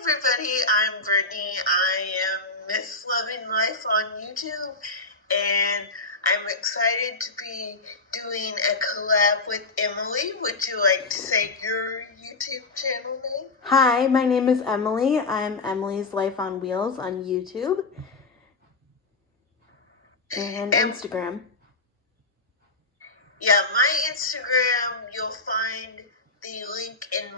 everybody, I'm Brittany. I am MissLovingLife on YouTube, and I'm excited to be doing a collab with Emily. Would you like to say your YouTube channel name? Hi, my name is Emily. I'm Emily's Life on Wheels on YouTube and Instagram. Yeah, my Instagram, you'll find the link in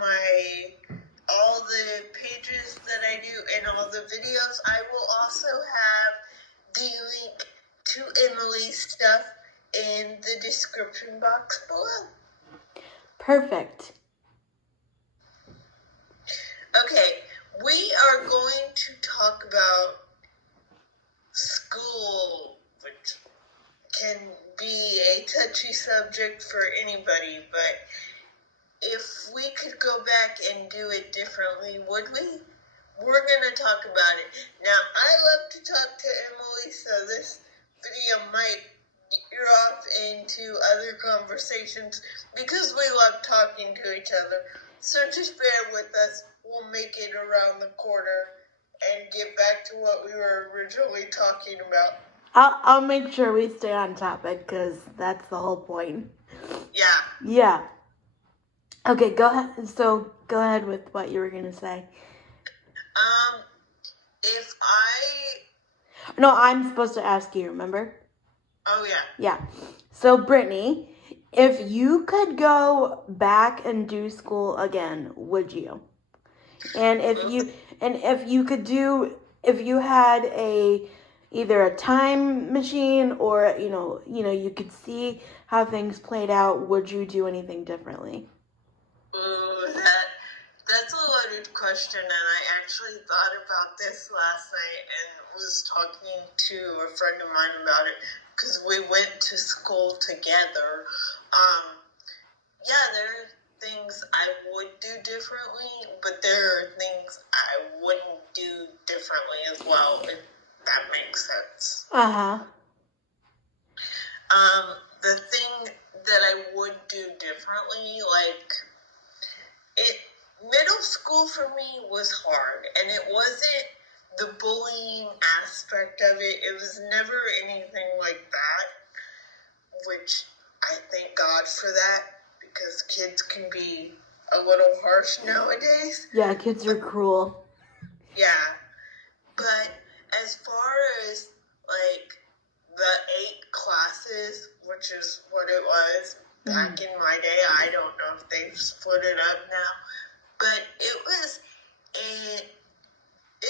all the pages that I do and all the videos. I will also have the link to Emily's stuff in the description box below. Perfect. Okay, we are going to talk about school, which can be a touchy subject for anybody, but if we could go back and do it differently, would we? We're going to talk about it. Now, I love to talk to Emily, so this video might veer off into other conversations because we love talking to each other. So just bear with us. We'll make it around the corner and get back to what we were originally talking about. I'll make sure we stay on topic because that's the whole point. Yeah. Okay, go ahead. So go ahead with what you were gonna say. If I... No, I'm supposed to ask you, remember? Oh, yeah. Yeah. So, Brittany, if you could go back and do school again, would you? And if you had either a time machine or you could see how things played out, would you do anything differently? Ooh, that's a loaded question, and I actually thought about this last night and was talking to a friend of mine about it because we went to school together. Yeah, there are things I would do differently, but there are things I wouldn't do differently as well, if that makes sense. The thing that I would do differently, middle school for me was hard, and it wasn't the bullying aspect of it. It was never anything like that, which I thank God for that, because kids can be a little harsh nowadays. Yeah, kids are cruel. Yeah, but as far as, the 8 classes, which is what it was back in my day, I don't know if they've split it up now, but it was a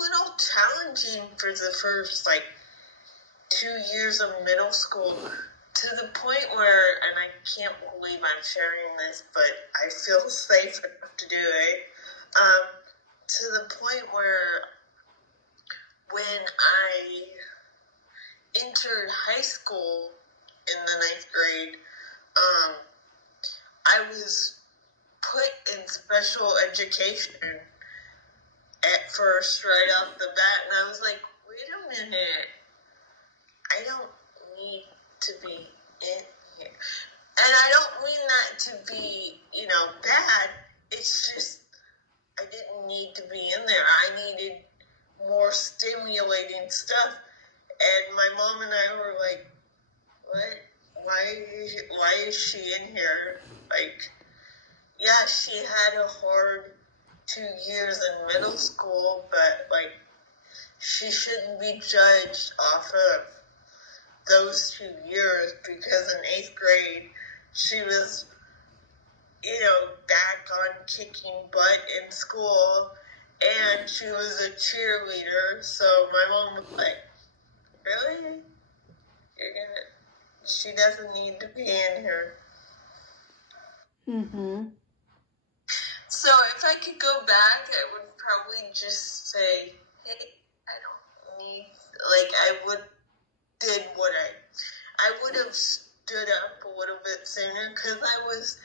little challenging for the first 2 years of middle school, to the point where, and I can't believe I'm sharing this, but I feel safe enough to do it, to the point where when I entered high school in the 9th grade, I was put in special education at first, right off the bat, and I was like, wait a minute, I don't need to be in here. And I don't mean that to be, bad, it's just, I didn't need to be in there. I needed more stimulating stuff, and my mom and I were like, what? Why is she in here? Yeah, she had a hard 2 years in middle school, but, she shouldn't be judged off of those 2 years, because in 8th grade, she was, back on kicking butt in school, and she was a cheerleader, so my mom was like, really? She doesn't need to be in here. So if I could go back, I would probably just say, hey, I don't need, I would have stood up a little bit sooner, because I was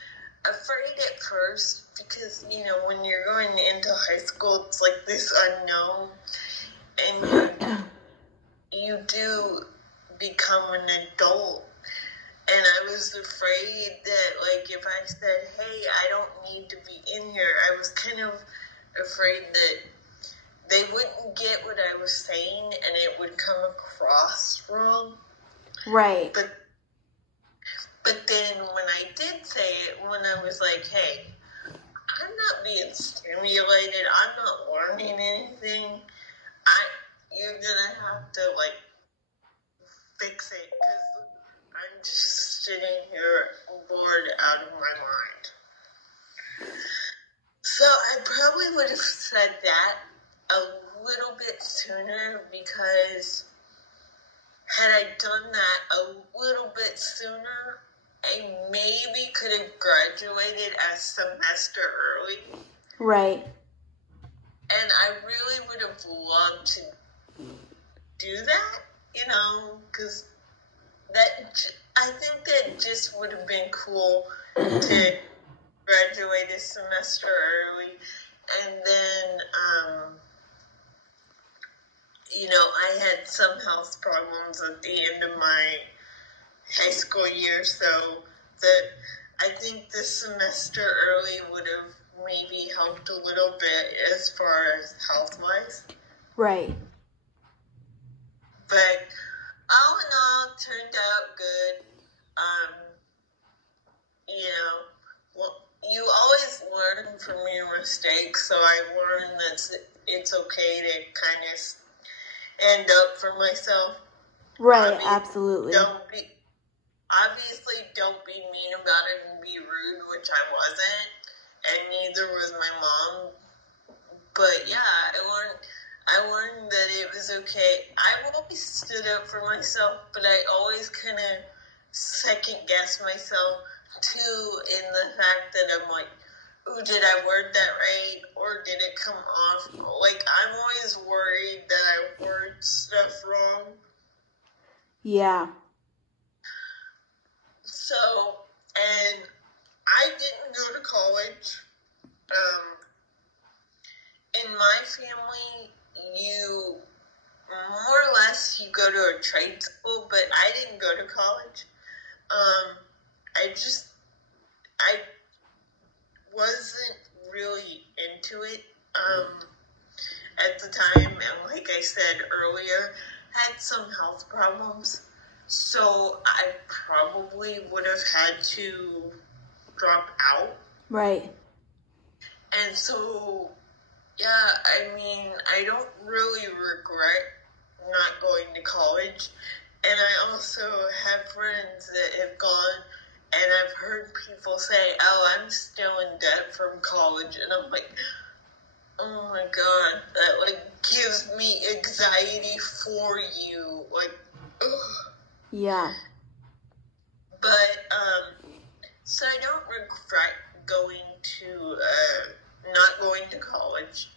afraid at first, because, when you're going into high school, it's like this unknown, and you do become an adult. And I was afraid that, if I said, hey, I don't need to be in here, I was kind of afraid that they wouldn't get what I was saying and it would come across wrong. Right. But then when I did say it, when I was like, hey, I'm not being stimulated, I'm not learning anything, you're gonna have to like fix it because I'm just sitting here bored out of my mind. So I probably would have said that a little bit sooner, because had I done that a little bit sooner, I maybe could have graduated a semester early. Right. And I really would have loved to do that, because I think that just would have been cool to graduate a semester early. And then, I had some health problems at the end of my high school year, so I think this semester early would have maybe helped a little bit as far as health-wise. Right. But all in all, it turned out good. You always learn from your mistakes, so I learned that it's okay to kind of stand up for myself. Right, absolutely. Obviously, don't be mean about it and be rude, which I wasn't, and neither was my mom. But yeah, I learned that it was okay. I always stood up for myself, but I always kind of second guess myself too, in the fact that I'm like, ooh, did I word that right, or did it come off? Like, I'm always worried that I word stuff wrong. Yeah. So, and I didn't go to college. In my family, you more or less you go to a trade school, but I didn't go to college. I wasn't really into it at the time, and like I said earlier, had some health problems, so I probably would have had to drop out. Right. And so, yeah, I mean, I don't really regret not going to college. And I also have friends that have gone, and I've heard people say, oh, I'm still in debt from college. And I'm like, oh my God, that like gives me anxiety for you. Like, ugh. Yeah. But, so I don't regret not going to college.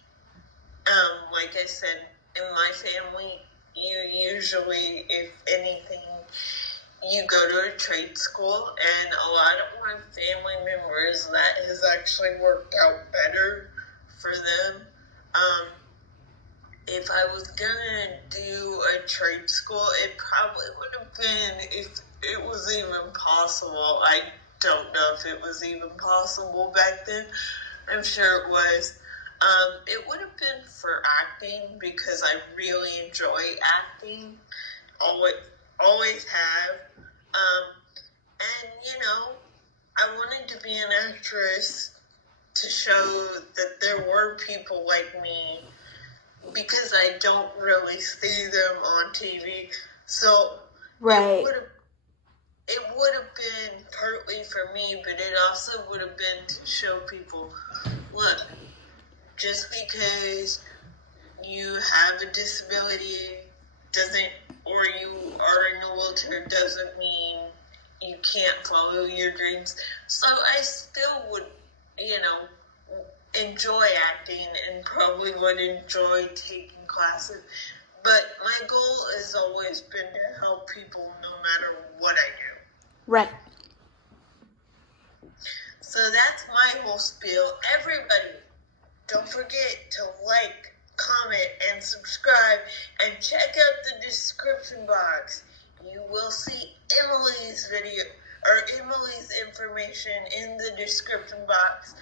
Like I said, in my family, you usually, if anything, you go to a trade school, and a lot of my family members, that has actually worked out better for them. If I was gonna do a trade school, it probably would have been, if it was even possible. I don't know if it was even possible back then. I'm sure it was. It would have been for acting, because I really enjoy acting. Always have. And I wanted to be an actress to show that there were people like me, because I don't really see them on TV. So right. It would have been partly for me, but it also would have been to show people, look, just because you have a disability or you are in a wheelchair doesn't mean you can't follow your dreams. So I still would, enjoy acting, and probably would enjoy taking classes. But my goal has always been to help people no matter what I do. Right. So that's my whole spiel. Everybody, don't forget to like, comment, and subscribe, and check out the description box. You will see Emily's information in the description box.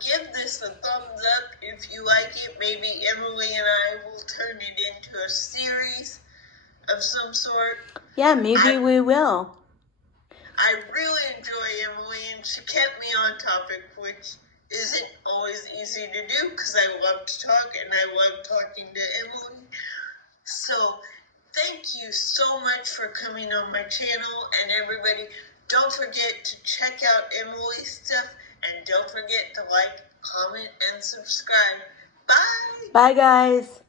Give this a thumbs up if you like it. Maybe Emily and I will turn it into a series of some sort. Yeah, maybe we will. I really enjoy Emily, and she kept me on topic, which isn't always easy to do because I love to talk and I love talking to Emily. So thank you so much for coming on my channel, and everybody, don't forget to check out Emily's stuff, and don't forget to like, comment, and subscribe. Bye! Bye, guys.